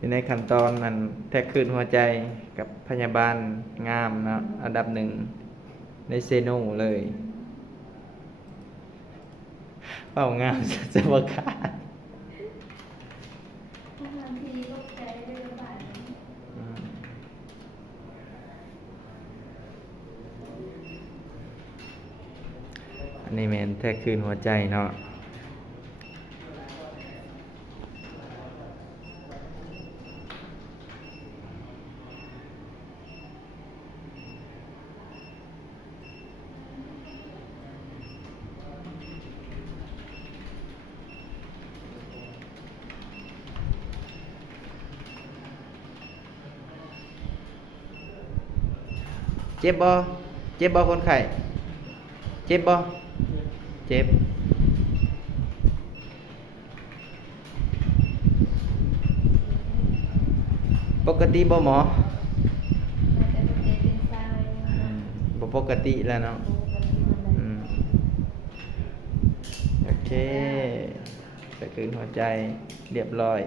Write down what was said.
อยู่ในขั้นตอนนั้นแทกคืนหัวใจกับพยาบาลงามเนาะอันดับหนึ่งในเซโนเลยเป้างามจะบ่ขาด บางทีตกใจด้วยระบาดนี้ อืมอันนี้แมนแทกคืนหัวใจเนาะเจ็บบ่เจ็บบ่คนไข้เจ็บบ่เจ็บปกติบ่หมอ มันจะเป็นเด็กเป็นชาย บ่ปกติแล้วเนาะ อืมโอเคจะคืนหัวใจเรียบร้อย